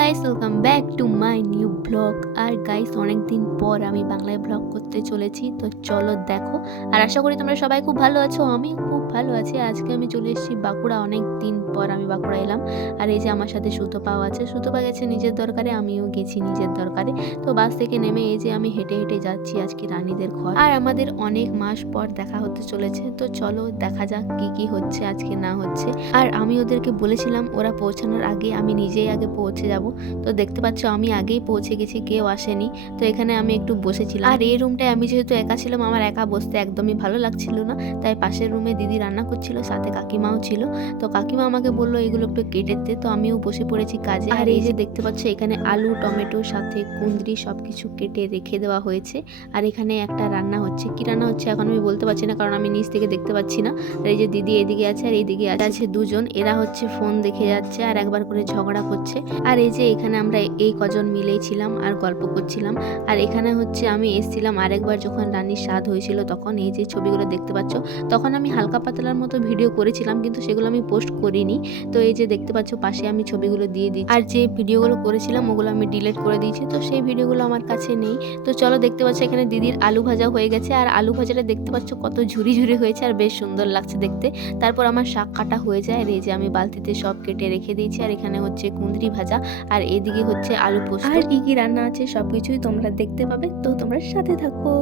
Guys welcome back to my new blog R guys অনেক দিন পর আমি বাংলায় ব্লগ করতে চলেছি, তো চলো দেখো। আর আশা করি তোমরা সবাই খুব ভালো আছো আমি খুব ভালো আছি। আজকে আমি চলে এসেছি বাঁকুড়া অনেক দিন পর আমি বাঁকুড়া এলাম। আর এই যে আমার সাথে সুতোপাও আছে, সুতোপা গেছে নিজের দরকারে, আমিও গেছি নিজের দরকারে। তো বাস থেকে নেমে এই যে আমি হেঁটে হেঁটে যাচ্ছি আজকে রানীদের ঘর। আর আমাদের অনেক মাস পর দেখা হতে চলেছে, তো চলো দেখা যাক কি কি হচ্ছে, আজকে না হচ্ছে। আর আমি ওদেরকে বলেছিলাম, ওরা পৌঁছানোর আগে আমি নিজেই আগে পৌঁছে যাব। তো দেখতে পাচ্ছ আমি আগেই পৌঁছে গেছি কেউ আসেনি। তো এখানে আমি একটু বসেছিলাম। আর এই রুমটায় আমি যেহেতু একা ছিলাম আমার একা বসতে একদমই ভালো লাগছিল না। তাই পাশের রুমে দিদি রান্না করছিল সাথে কাকিমাও ছিল। তো কাকিমা আমাকে বলল এগুলো একটু কেটে দিতে তো আমিও বসে পড়েছি কাজে। আর এই যে দেখতে পাচ্ছ এখানে আলু টমেটো সাথে কুঁদরি সব কিছু কেটে রেখে দেওয়া হয়েছে। আর এখানে একটা রান্না হচ্ছে। কি রান্না হচ্ছে এখন আমি বলতে পারছি না কারণ আমি নিচ থেকে দেখতে পাচ্ছি না। আর এই যে দিদি এদিকে আছে আর এইদিকে আছে দুজন। এরা হচ্ছে ফোন দেখে যাচ্ছে আর একবার করে ঝগড়া করছে। আর এই যে এখানে আমরা এই কজন মিলেই ছিলাম আর গল্প করছিলাম। আর এখানে হচ্ছে আমি এসেছিলাম আরেকবার যখন রানীর স্বাদ হয়েছিল তখন এই যে ছবিগুলো দেখতে পাচ্ছ, তখন আমি হালকা পাতলার মতো ভিডিও করেছিলাম কিন্তু সেগুলো আমি পোস্ট করিনি। তো এই যে দেখতে পাচ্ছ পাশে আমি ছবিগুলো দিয়ে দিই আর যে ভিডিওগুলো করেছিলাম ওগুলো আমি ডিলিট করে দিয়েছি, তো সেই ভিডিওগুলো আমার কাছে নেই। তো চলো দেখতে পাচ্ছ এখানে দিদির আলু ভাজা হয়ে গেছে আর আলু ভাজাটা দেখতে পাচ্ছ কত ঝুরি ঝুরি হয়েছে আর বেশ সুন্দর লাগছে দেখতে। তারপর আমার শাক কাটা হয়ে যায় আর এই যে আমি বালতিতে সব কেটে রেখে দিয়েছি আর এখানে হচ্ছে কুঁদরি ভাজা। আর এদিকে হচ্ছে আলু পোস্ত। আর কি কি রান্না আছে সব কিছুই তোমরা দেখতে পাবে তো তোমরা সাথে থাকো।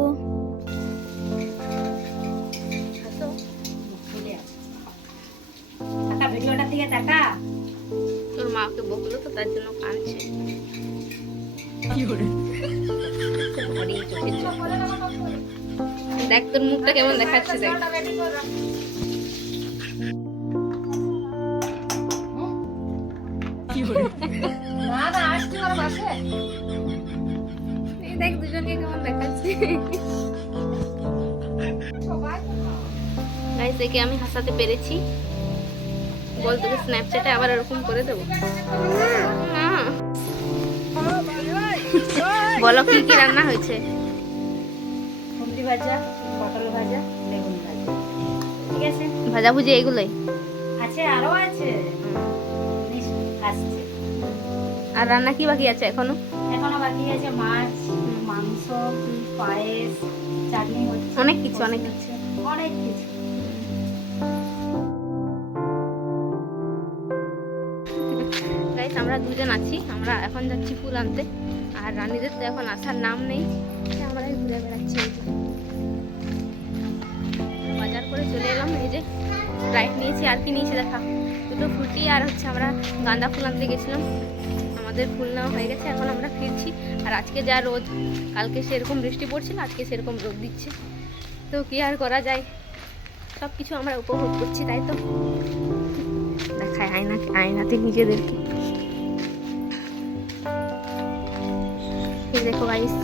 টাকা তোর মাকে বকলো তো তার জন্য কাঁদছে। দেখ তোর মুখটা কেমন দেখাচ্ছে দেখ। না আসছি এই দেখ দুজনকে কেমন দেখাচ্ছে। গাইস একে আমি হাসাতে পেরেছি। বল তোকে স্ন্যাপচ্যাটে আবার এরকম করে দেবো। না বলো কি কি রান্না হয়েছে? ভাজা পটল ভাজা বেগুন ভাজা। ঠিক আছে? ভাজা ভুজি এগুলোই আছে আরও আছে। আসছে। আর রান্না কি বাকি আছে এখনও? এখনও বাকি আছে মাছ মাংস পায়েস চাটনি হচ্ছে অনেক কিছু, অনেক কিছু। অনেক কিছু। আমরা দুজন আছি আমরা এখন যাচ্ছি ফুল আনতে। আর রানীদের তো এখন আসার নাম নেই। আমরা ঘুরে বেড়াচ্ছি বাজার করে চলে এলাম এই যে রাইট নিয়েছি আর কি নিয়েছি দেখা। দুটো ফুটি আর হচ্ছে আমরা গাঁদা ফুল আনতে গেছিলাম। আমাদের ফুল নেওয়া হয়ে গেছে, এখন আমরা ফিরছি। আর আজকে যা রোদ, কালকে সেরকম বৃষ্টি পড়ছিল, আজকে সেরকম রোদ দিচ্ছে। তো কি আর করা যায়? সব কিছু আমরা উপভোগ করছি, তাই তো? দেখায় আয়না আয়নাতে নিজেদেরকে। দেখো গাইস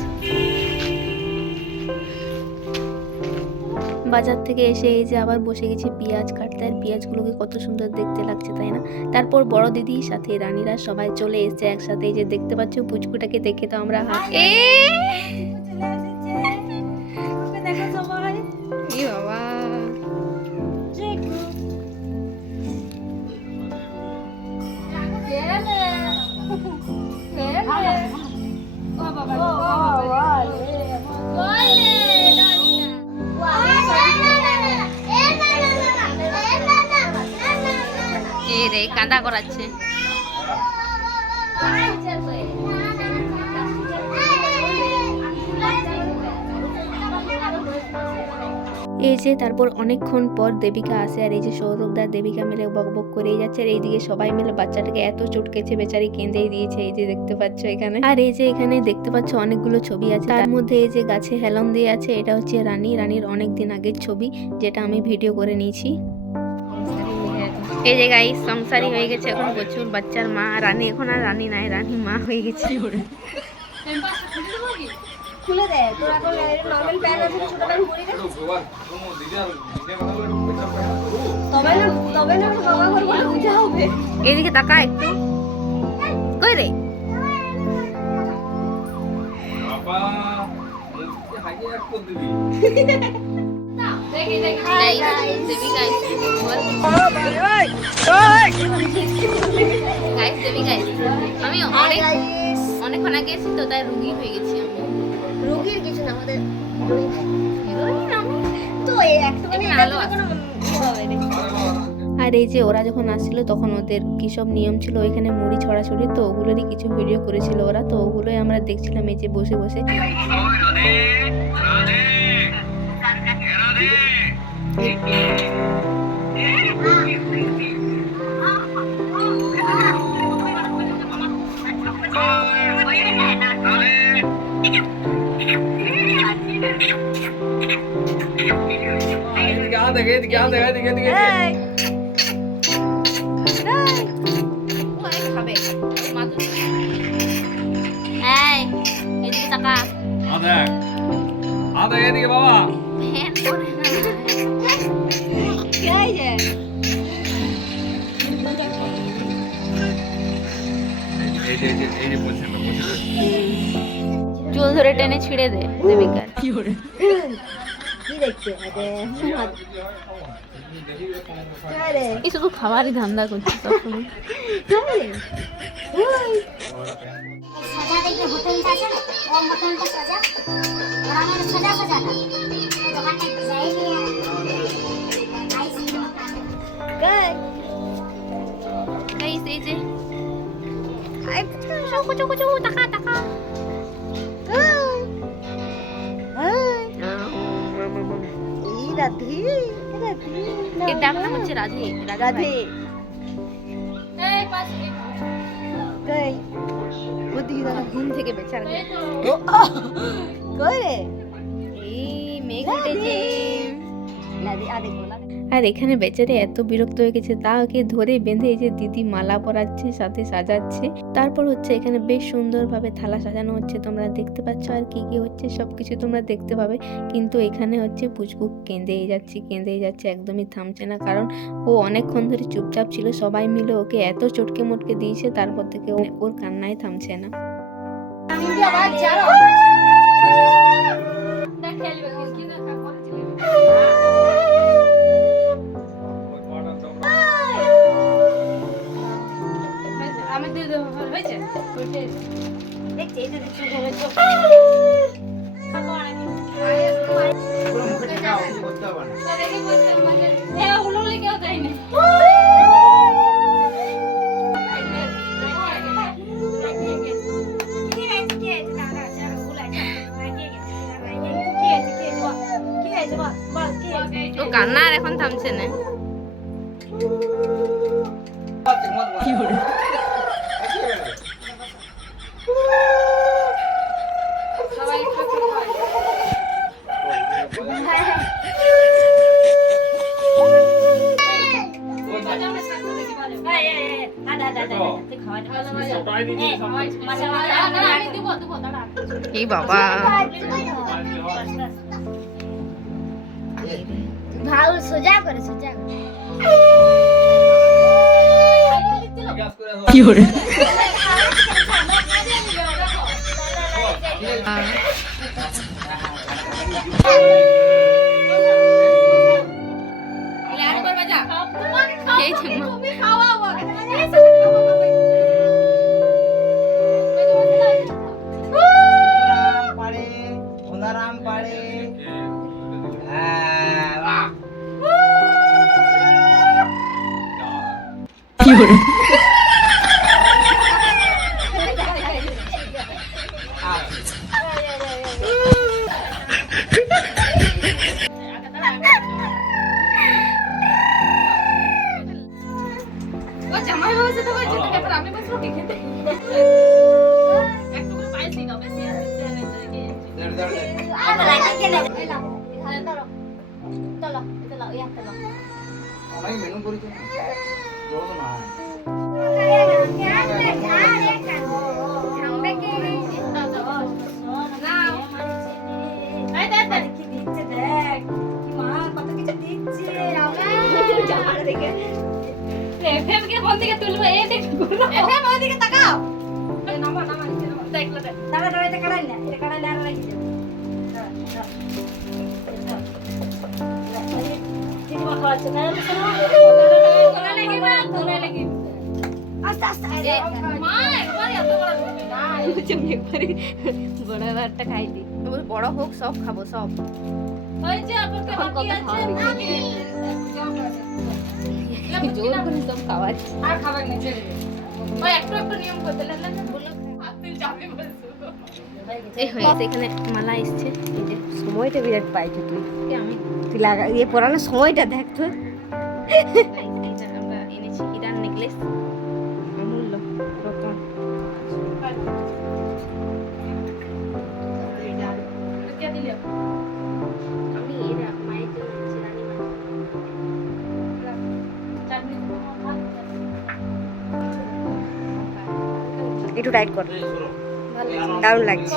বাজার থেকে এসে এই যে আবার বসে গেছি পেঁয়াজ কাটতে। আর পেঁয়াজগুলোকে কত সুন্দর দেখতে লাগছে, তাই না? তারপর বড় দিদির সাথে রানীরা সবাই চলে এসছে একসাথে। এই যে দেখতে পাচ্ছ, পুচকুটাকে দেখে তো আমরা কাদা করাচ্ছে। এই যে তারপর অনেকক্ষণ পর দেবিকা আসে আর এই যে সৌরভদার দেবিকা মিলে বক বক করেই যাচ্ছে আর এইদিকে সবাই মিলে বাচ্চাটাকে এত চুটকেছে, বেচারি কেঁদেই দিয়েছে, এই যে দেখতে পাচ্ছ এখানে। আর এই যে এখানে দেখতে পাচ্ছ অনেকগুলো ছবি আছে। তার মধ্যে এই যে গাছে হেলন দিয়ে আছে, এটা হচ্ছে রানী। রানীর অনেক দিন আগের ছবি, যেটা আমি ভিডিও করে নিয়েছি। এই যে গাই সংসারী হয়ে গেছে এখন প্রচুর বাচ্চার মা রানী এখন আর রানী নাই রানী মা হয়ে গেছে খুলে দে তোর এখন নর্মাল প্যান্ট আছে ছোট প্যান্ট পরি দে। তবে না তবে না বাবা করে বলে হবে। এদিকে তাকা একটু। কই রে? বাবা মুখে হাইয়ে এক করে দিবি। আমি অনেক অনেকক্ষণ আগে এসেছি তো তাই রুগী হয়ে গেছি আমি। রোগীর কিছু না আমাদের। তো একটুখানি আলো। আর এই যে ওরা যখন আসছিল তখন ওদের কী সব নিয়ম ছিল? ওইখানে মুড়ি ছড়াছড়ি তো ওগুলোরই কিছু ভিডিও করেছিল ওরা তো ওগুলোই আমরা দেখছিলাম এই যে বসে বসে। এদিকে এদিকে এদিকে এদিকে এই এদিকে তাকা আ দেখ। আ দেখ এদিকে বাবা। চুল ধরে টেনে ছিঁড়ে দে দেবিকার এই শুধু খাবারই ধান্দা করছে সবসময় হোটেলটা আছে না? হোটেলটা সোজা সোজা না? Guys, এই যে Ay, choco, choco, choco, taka, taka. Ay. Ay. রাধি রাধি এর ডাক নাম হচ্ছে রাধে রাধে এই পাঁচ কই ওদিকে ঘুম থেকে বেচারা কই রে আর এখানে বেচারে এত বিরক্ত হয়ে গেছে তা ওকে ধরে বেঁধে এই যে দিদি মালা পরাচ্ছে সাথে সাজাচ্ছে। তারপর হচ্ছে এখানে বেশ সুন্দরভাবে থালা সাজানো হচ্ছে তোমরা দেখতে পাচ্ছ আর কি কি হচ্ছে সব কিছু তোমরা দেখতে পাবে। কিন্তু এখানে হচ্ছে পুচকু কেঁদেই যাচ্ছে কেঁদেই যাচ্ছে একদমই থামছে না। কারণ ও অনেকক্ষণ ধরে চুপচাপ ছিল সবাই মিলে ওকে এত চটকে মটকে দিয়েছে তারপর থেকে ওর কান্নায় থামছে না। আওয়াজ জানো দেখছি এই যে দেখছি ধরেছো ও কান্না আর এখন থামছে না। এই বাবা। ভালো সোজা করে সোজা করে। কি করে? এই চলো চলো ইয়া চলো আমি মেনু করেছি বড় না আস্তে আস্তে বলছে আমি একবারে বড় ভাতটা খাইনি বড় হোক সব খাব সব। জোর করে খাওয়াচ্ছি। আর খাবার না ছেড়ে দে। ওই একটু একটু নিয়ম করতে লাগলে না? বলল এই হয়ে গেছে এখানে মালা এসছে। এই যে সময়টা বিরাট পাইছো তুই আমি? তুই লাগা ইয়ে পড়ানোর সময়টা দেখ তো। আমরা এনেছি হিরার নেকলেস। অমূল্য রতন। একটু টাইট কর। দারুণ লাগছে।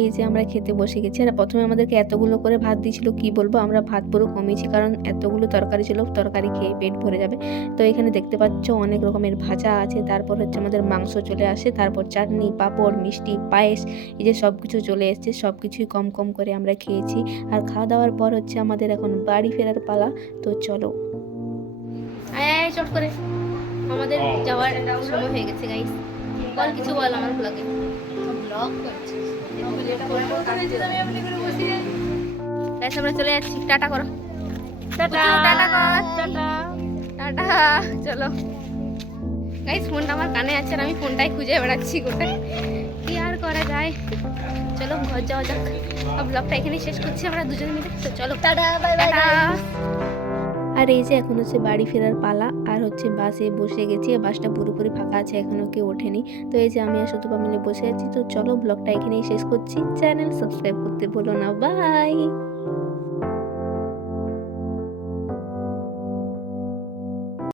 এই যে আমরা খেতে বসে গেছি আর প্রথমে আমাদেরকে এতগুলো করে ভাত দিয়েছিল কি বলব? আমরা ভাত পুরো কমিয়েছি কারণ এতগুলো তরকারি ছিল তরকারি খেয়ে পেট ভরে যাবে। তো এখানে দেখতে পাচ্ছ অনেক রকমের ভাজা আছে তারপর হচ্ছে আমাদের মাংস চলে আসে তারপর চাটনি পাঁপড় মিষ্টি পায়েস এই যে সব কিছু চলে এসছে সব কিছুই কম কম করে আমরা খেয়েছি। আর খাওয়া দাওয়ার পর হচ্ছে আমাদের এখন বাড়ি ফেরার পালা তো চলো। চট করে। আমাদের যাওয়ার সময় হয়ে গেছে গাইস বল কিছু বল আমার ব্লগে ব্লগ করছিস গাইস আমরা চলে যাচ্ছি। টাটা করো। টাটা। টাটা কর। টাটা। টাটা চলো। গাইস ফোনটা আমার কানে আছে আর আমি ফোনটাই খুঁজে বেড়াচ্ছি গোটায় কি আর করা যায়? চলো ঘর যাওয়া যাক। ব্লগটা এখানেই শেষ করছি আমরা দুজনে মিলে। তো চলো টাটা বাই বাই আর এই যে এখন হচ্ছে বাড়ি ফেরার পালা, আর হচ্ছে বাসে বসে গেছি বাসটা পুরোপুরি ফাঁকা আছে এখনও কেউ ওঠেনি। তো এই যে আমি আর সুতপা মিলে বসে আছি, তো চলো ব্লগটা এখানেই শেষ করছি। চ্যানেল সাবস্ক্রাইব করতে বলো না, বাই!